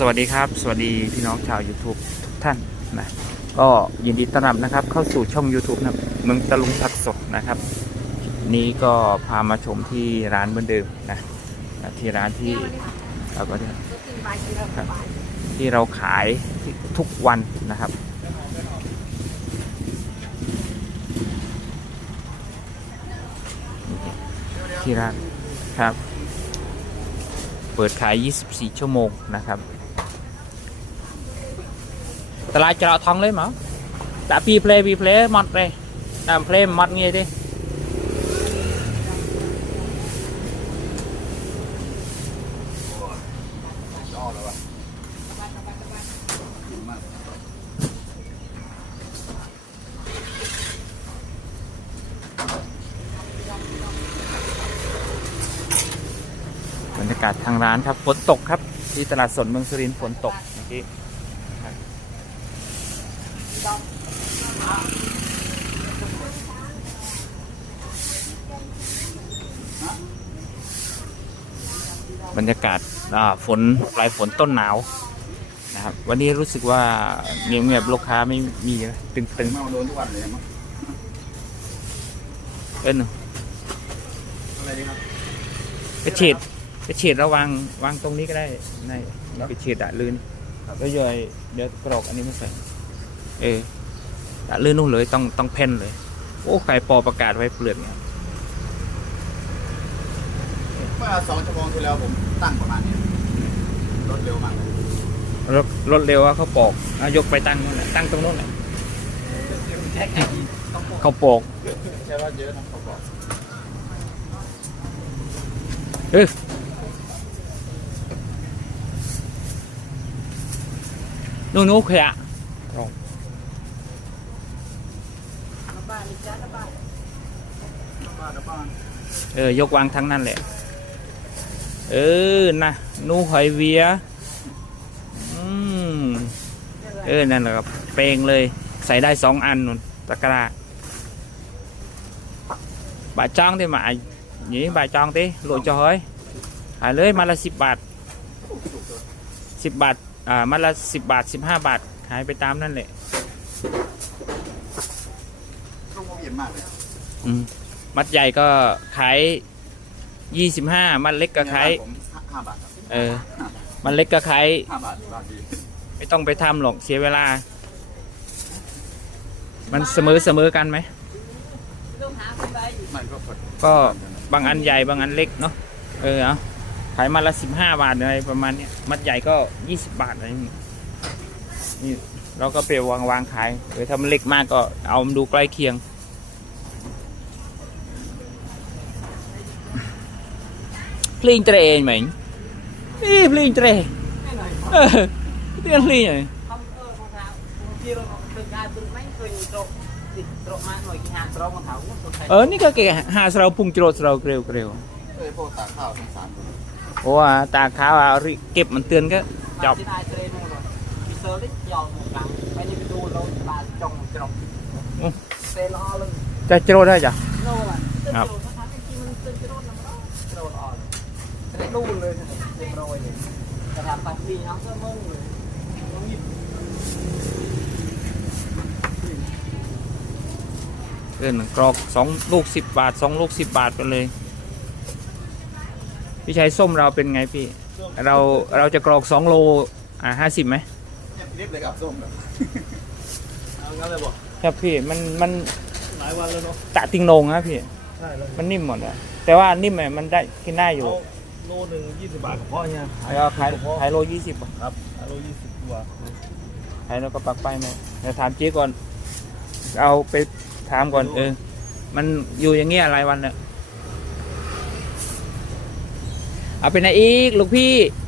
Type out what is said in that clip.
สวัสดีครับ สวัสดีพี่น้องชาว YouTube ทุกท่านนะก็ยินดีต้อนรับนะครับ เข้าสู่ช่อง YouTube นะเมืองตะลุงผักสดนะครับ นี้ก็พามาชมที่ร้านเหมือนเดิมนะนะที่ร้านที่เราก็จะครับที่เราขายทุกวันนะครับ ที่ร้านครับ เปิดขาย 24 ชั่วโมงนะครับต ลาดจราทองเลยมั้งแต่ปีเพลย์ปีเพลย์มัดเลยตามเพลย์มัดงี้ดิบรรยากาศทางร้านครับฝนตกครับ ที่ตลาดสดเมืองสุรินทร์ฝนตกเมื่อกี้ บรรยากาศฝนปลายฝนต้นหนาวนะครับ วันนี้รู้สึกว่าเงียบๆลูกค้าไม่มีนะตึงมาโดนทุกวันเลยมั้งเอินไรดีครับกระเฉดกระเฉดราวางวางตรงนี้ก็ได้ในกระเฉดอะลื่นแล้วยอยเดี๋ยวกรอกอันนี้มาใส่ เอออะลื่นนู่นเลยต้องต้องเพ่นเลย โอ้ไข่ปอประกาศไว้เปลือกเนี่ยเมื่อสองชั่วโมงที่แล้วผมตั้งประมาณนี้รถเร็วมากเลยรถรถเร็วอะเขาปอกเอายกไปตั้งนู่นแหละตั้งตรงนู้นแหละเขาปอกใช่ว่าเยอะนะเขาบอกเออนู่นนู่นขยะบ้านบ้าน เออยกวางทั้งนั้นแหละ เออนะนูหอยเวียอืมเออนั่นแหละครับเปลงเลยใส่ได้สองอันนุ่นตะกร้าบาทจ้องที่มาหนีบาทจ้องที่โหลดจอยขายเลยมาละสิบบาทสิบบาทอ่ามาละสิบบาทสิบห้าบาทขายไปตามนั่นแหละ เย็นมากเลยอืมมัดใหญ่ก็ขายยี่สิบห้ามัดเล็กก็ขายผมห้าบาทครับเออ มันเล็กก็ขายห้าบาทบาทดีไม่ต้องไปทำหรอกเสียเวลา มันเสมอเสมอกันไหมมันก็พอก็บางอันใหญ่บางอันเล็กเนาะเออเอาขายมาละสิบห้าบาทอะไรประมาณเนี้ยมัดใหญ่ก็ยี่สิบบาทอะไรอย่างงี้นี่เราก็ไปวางวางขายเออถ้ามันเล็กมากก็เอามาดูใกล้เคียง พลิงเตรเอ งไหมนี่พลิงเตรเออเตี้ยพลิงเลย không cơ con thảo chia rồi từng ngày từng mấy người trộn thịt trộn mang rồi cái hàng trộn con thảo cũng một เออนี่ก็เกะหาสเราพุงโจรสเราเกลียวเกลียวเอ้ยพวกตากข้าวสงสารผมเพราะว่าตาขาวเอาริเก็บมันเตือนก็ chọc trên ai trên luôn rồi đi cái đu lên lên rồi này cái làm bạc gì nó cứ mông rồi nó nhịp เอินกรอกสองลูกสิบบาทสองลูกสิบบาทไปเลย พี่ชัยส้มเราเป็นไงพี่ เราเราจะกรอกสองโลอ่าห้าสิบไหมเนี่ยเรียบเลยกับส้มแบบเอางั้นเลยบอกครับพี่มันมันหลายวันแล้วเนาะตะติงโหนงนะพี่ ใช่เลยมันนิ่มหมดอะแต่ว่านิ่มอะมันได้กินได้อยู่ เอา โลหนึ่งยี่สิบบาทกับพ่อเนี่ยแล้วขายกับพ่อขายโลยี่สิบครับขายโลยี่สิบกว่าขายแล้วก็ปักไปไหมเดี๋ยวถามเจ๊ก่อน เอาไปถามก่อน เออ มันอยู่อย่างเงี้ยรายวันเนี่ยเอาไปไหนอีกลูกพี่เ